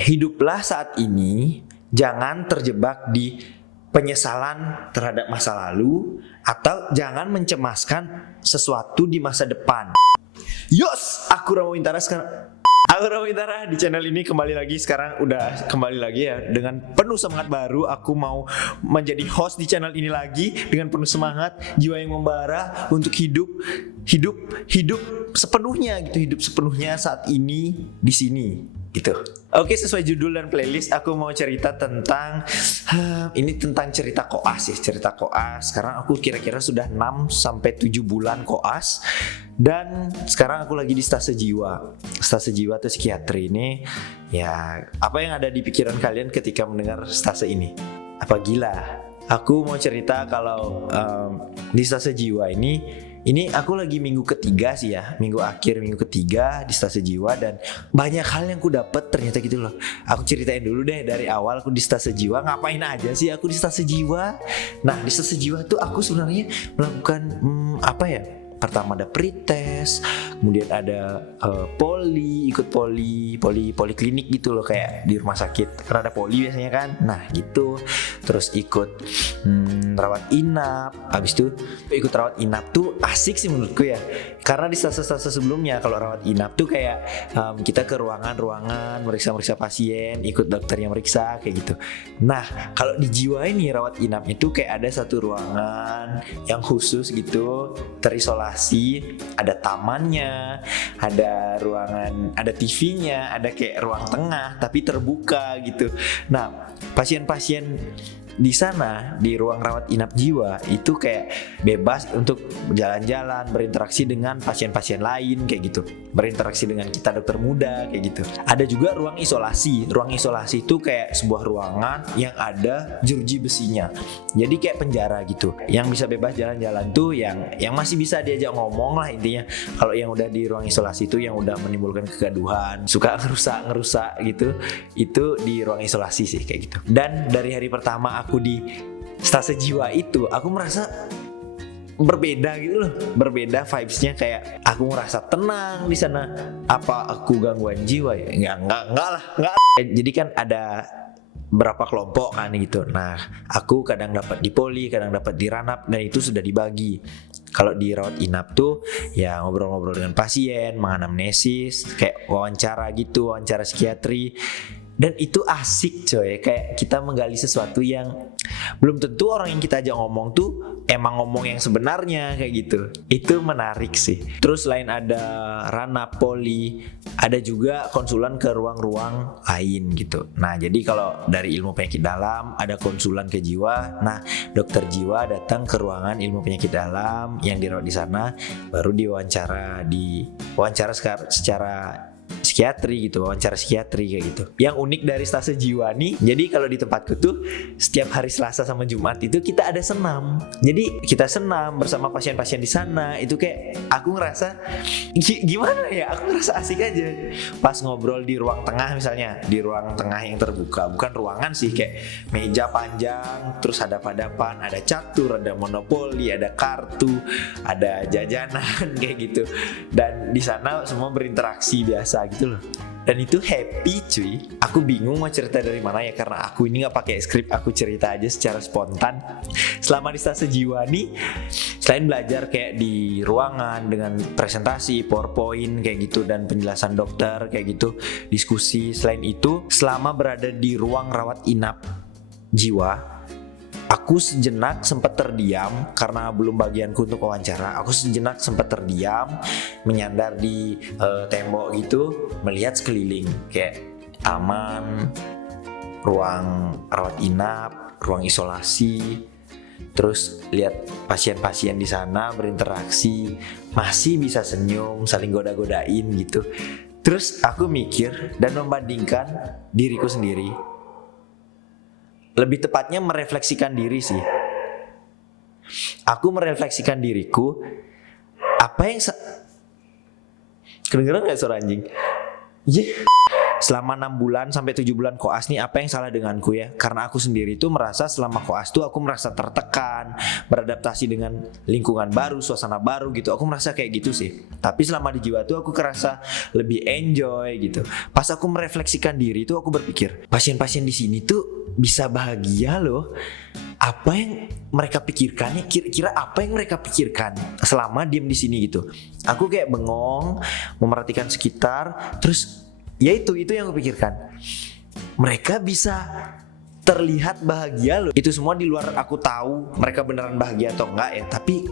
hiduplah saat ini, jangan terjebak di penyesalan terhadap masa lalu atau jangan mencemaskan sesuatu di masa depan. Yos, aku Ramo Wintara sekarang. Aku Ramo Wintara di channel ini kembali lagi. Sekarang udah kembali lagi ya dengan penuh semangat baru. Aku mau menjadi host di channel ini lagi dengan penuh semangat, jiwa yang membara untuk hidup sepenuhnya gitu, hidup sepenuhnya saat ini di sini gitu. Oke, sesuai judul dan playlist aku mau cerita tentang ini tentang cerita koas ya, cerita koas. Sekarang aku kira-kira sudah 6 sampai 7 bulan koas dan sekarang aku lagi di stase jiwa. Stase jiwa atau psikiatri ini ya, apa yang ada di pikiran kalian ketika mendengar stase ini? Apa gila? Aku mau cerita kalau di stase jiwa ini aku lagi minggu ketiga sih ya, minggu ketiga di stase jiwa dan banyak hal yang aku dapat ternyata gitu loh. Aku ceritain dulu deh dari awal aku di stase jiwa, ngapain aja sih aku di stase jiwa. Nah di stase jiwa tuh aku sebenarnya melakukan apa ya? Pertama ada pretest, kemudian ada ikut poliklinik gitu loh, kayak di rumah sakit karena ada poli biasanya kan. Nah gitu, terus ikut rawat inap. Habis itu ikut rawat inap tuh asik sih menurutku ya, karena di stase-stase sebelumnya kalau rawat inap tuh kayak kita ke ruangan meriksa pasien, ikut dokter yang meriksa kayak gitu. Nah kalau di jiwa ini rawat inap itu kayak ada satu ruangan yang khusus gitu, terisolasi, ada tamannya, ada ruangan, ada TV-nya, ada kayak ruang tengah tapi terbuka gitu. Nah, pasien-pasien di sana di ruang rawat inap jiwa itu kayak bebas untuk jalan-jalan, berinteraksi dengan pasien-pasien lain kayak gitu, berinteraksi dengan kita dokter muda kayak gitu. Ada juga ruang isolasi. Ruang isolasi itu kayak sebuah ruangan yang ada jeruji besinya, jadi kayak penjara gitu, yang bisa bebas jalan-jalan tuh yang masih bisa diajak ngomong lah intinya. Kalau yang udah di ruang isolasi itu yang udah menimbulkan kegaduhan, suka ngerusak gitu, itu di ruang isolasi sih kayak gitu. Dan dari hari pertama aku di stase jiwa itu aku merasa berbeda gitu loh, berbeda vibes-nya, kayak aku merasa tenang di sana. Apa aku gangguan jiwa ya? Enggak lah. Jadi kan ada berapa kelompok kan gitu. Nah, aku kadang dapat di poli, kadang dapat di ranap, dan itu sudah dibagi. Kalau di rawat inap tuh ya ngobrol-ngobrol dengan pasien, menganamnesis, kayak wawancara gitu, wawancara psikiatri. Dan itu asik coy, kayak kita menggali sesuatu yang belum tentu orang yang kita ajak ngomong tuh emang ngomong yang sebenarnya kayak gitu. Itu menarik sih. Terus selain ada ranah poli, ada juga konsulan ke ruang-ruang lain gitu. Nah jadi kalau dari ilmu penyakit dalam ada konsulan ke jiwa. Nah dokter jiwa datang ke ruangan ilmu penyakit dalam yang dirawat di sana, baru diwawancara secara psikiatri gitu, wawancara psikiatri kayak gitu. Yang unik dari stase jiwa nih, jadi kalau di tempatku tuh setiap hari Selasa sama Jumat itu kita ada senam. Jadi kita senam bersama pasien-pasien di sana. Itu kayak aku ngerasa gimana ya? Aku ngerasa asik aja. Pas ngobrol di ruang tengah misalnya, di ruang tengah yang terbuka, bukan ruangan sih, kayak meja panjang, terus hadap-hadapan, ada catur, ada monopoli, ada kartu, ada jajanan kayak gitu. Dan di sana semua berinteraksi biasa gitu loh. Dan itu happy cuy. Aku bingung mau cerita dari mana ya, karena aku ini gak pakai skrip, aku cerita aja secara spontan. Selama di stase jiwa nih, selain belajar kayak di ruangan dengan presentasi, PowerPoint kayak gitu, dan penjelasan dokter kayak gitu, diskusi. Selain itu, selama berada di ruang rawat inap jiwa, aku sejenak sempat terdiam karena belum bagianku untuk wawancara. Aku sejenak sempat terdiam, menyandar di tembok gitu, melihat sekeliling kayak taman, ruang rawat inap, ruang isolasi. Terus lihat pasien-pasien di sana berinteraksi, masih bisa senyum, saling goda-godain gitu. Terus aku mikir dan membandingkan diriku sendiri. Lebih tepatnya merefleksikan diri sih. Aku merefleksikan diriku, apa yang kedengeran gak suara anjing? Yeah. selama 6 bulan sampai 7 bulan koas nih, apa yang salah denganku ya? Karena aku sendiri tuh merasa selama koas tuh aku merasa tertekan, beradaptasi dengan lingkungan baru, suasana baru gitu. Aku merasa kayak gitu sih. Tapi selama di jiwa tuh aku kerasa lebih enjoy gitu. Pas aku merefleksikan diri tuh aku berpikir, pasien-pasien di sini tuh bisa bahagia loh. Apa yang mereka pikirkan ya, kira-kira apa yang mereka pikirkan selama diem di sini gitu. Aku kayak bengong, memerhatikan sekitar, terus ya itu yang aku pikirkan. Mereka bisa terlihat bahagia loh. Itu semua di luar aku tahu mereka beneran bahagia atau enggak ya, tapi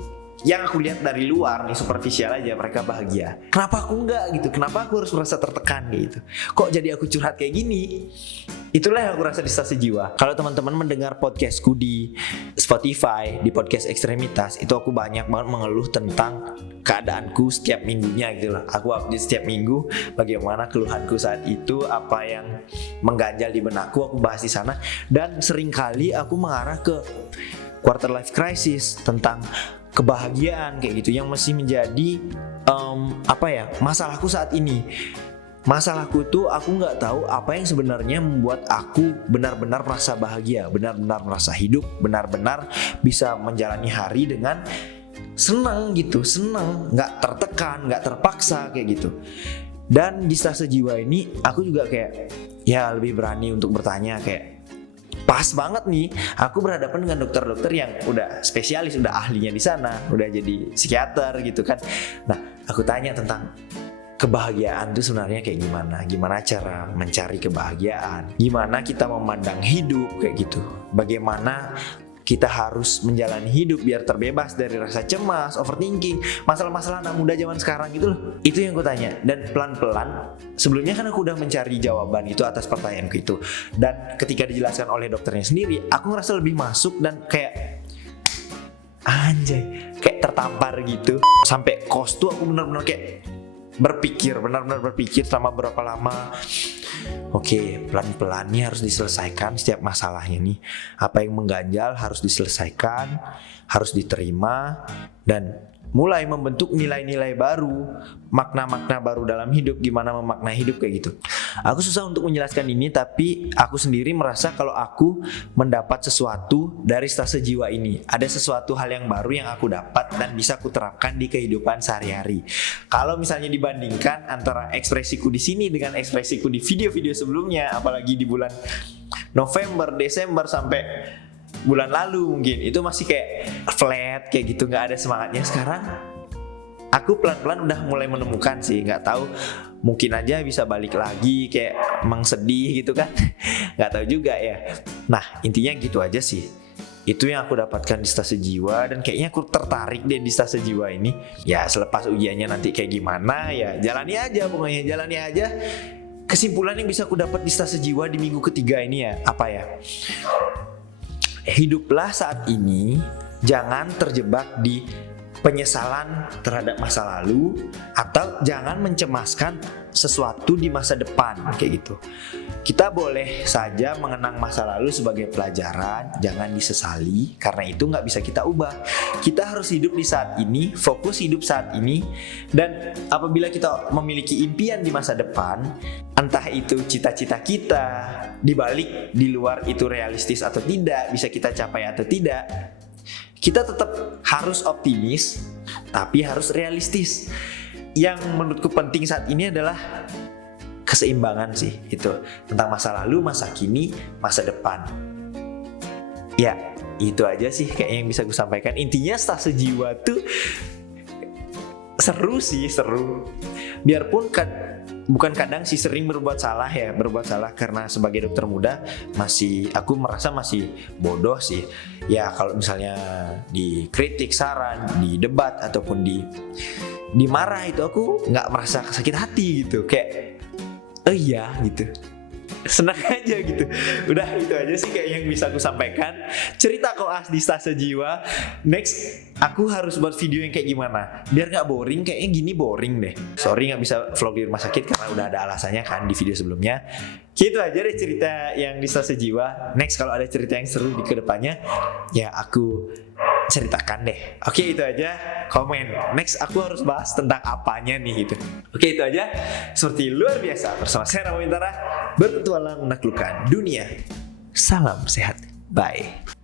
yang aku lihat dari luar nih, superficial aja, mereka bahagia. Kenapa aku enggak gitu? Kenapa aku harus merasa tertekan kayak gitu? Kok jadi aku curhat kayak gini? Itulah yang aku rasa di Stase Jiwa. Kalau teman-teman mendengar podcastku di Spotify, di podcast Ekstremitas, itu aku banyak banget mengeluh tentang keadaanku setiap minggunya gitu loh. Aku update setiap minggu bagaimana keluhanku saat itu, apa yang mengganjal di benakku, aku bahas di sana. Dan seringkali aku mengarah ke quarter life crisis, tentang kebahagiaan kayak gitu, yang masih menjadi masalahku saat ini. Masalahku tuh aku nggak tahu apa yang sebenarnya membuat aku benar-benar merasa bahagia, benar-benar merasa hidup, benar-benar bisa menjalani hari dengan senang gitu, senang, nggak tertekan, nggak terpaksa kayak gitu. Dan di Stase Jiwa ini aku juga kayak ya lebih berani untuk bertanya, kayak pas banget nih aku berhadapan dengan dokter-dokter yang udah spesialis, udah ahlinya di sana, udah jadi psikiater gitu kan. Nah, aku tanya tentang kebahagiaan itu sebenarnya kayak gimana? Gimana cara mencari kebahagiaan? Gimana kita memandang hidup kayak gitu? Bagaimana kita harus menjalani hidup biar terbebas dari rasa cemas, overthinking, masalah-masalah anak muda zaman sekarang gitu loh. Itu yang gue tanya. Dan pelan-pelan, sebelumnya kan aku udah mencari jawaban itu atas pertanyaanku itu. Dan ketika dijelaskan oleh dokternya sendiri, aku ngerasa lebih masuk dan kayak anjay, kayak tertampar gitu. Sampai kos tuh aku benar-benar kayak benar-benar berpikir selama berapa lama. Oke, pelan-pelan nih harus diselesaikan setiap masalahnya nih. Apa yang mengganjal harus diselesaikan, harus diterima, dan mulai membentuk nilai-nilai baru, makna-makna baru dalam hidup, gimana memaknai hidup kayak gitu. Aku susah untuk menjelaskan ini, tapi aku sendiri merasa kalau aku mendapat sesuatu dari Stase Jiwa ini. Ada sesuatu hal yang baru yang aku dapat dan bisa aku terapkan di kehidupan sehari-hari. Kalau misalnya dibandingkan antara ekspresiku di sini dengan ekspresiku di video-video sebelumnya, apalagi di bulan November, Desember sampai bulan lalu mungkin, itu masih kayak flat kayak gitu, nggak ada semangatnya. Sekarang aku pelan-pelan udah mulai menemukan sih, nggak tahu, mungkin aja bisa balik lagi kayak emang sedih gitu kan. Nggak tahu juga ya. Nah, intinya gitu aja sih. Itu yang aku dapatkan di Stase Jiwa, dan kayaknya aku tertarik deh di Stase Jiwa ini. Ya selepas ujiannya nanti kayak gimana ya jalani aja, pokoknya jalani aja. Kesimpulan yang bisa aku dapat di Stase Jiwa di minggu ketiga ini ya, apa ya? Hiduplah saat ini, jangan terjebak di penyesalan terhadap masa lalu, atau jangan mencemaskan sesuatu di masa depan kayak gitu. Kita boleh saja mengenang masa lalu sebagai pelajaran, jangan disesali, karena itu nggak bisa kita ubah. Kita harus hidup di saat ini, fokus hidup saat ini, dan apabila kita memiliki impian di masa depan, entah itu cita-cita kita, dibalik di luar itu realistis atau tidak, bisa kita capai atau tidak, kita tetap harus optimis, tapi harus realistis. Yang menurutku penting saat ini adalah keseimbangan sih, itu tentang masa lalu, masa kini, masa depan. Ya, itu aja sih kayak yang bisa gue sampaikan. Intinya Stase Jiwa tuh seru sih, seru. Biarpun bukan kadang sih sering berbuat salah karena sebagai dokter muda aku merasa masih bodoh sih. Ya kalau misalnya dikritik, saran, di debat ataupun dimarah, itu aku nggak merasa sakit hati gitu, kayak oh iya gitu, senang aja gitu. Udah itu aja sih kayak yang bisa aku sampaikan. Cerita koas di Stase Jiwa. Next aku harus buat video yang kayak gimana biar gak boring. Kayaknya gini boring deh. Sorry gak bisa vlog di rumah sakit karena udah ada alasannya kan di video sebelumnya. Gitu aja deh cerita yang di Stase Jiwa. Next kalau ada cerita yang seru di kedepannya, ya aku ceritakan deh. Oke, itu aja. Komen. Next aku harus bahas tentang apanya nih gitu. Oke, itu aja. Seperti luar biasa bersama saya Rama Wintara, berpetualang menaklukkan dunia. Salam sehat. Bye.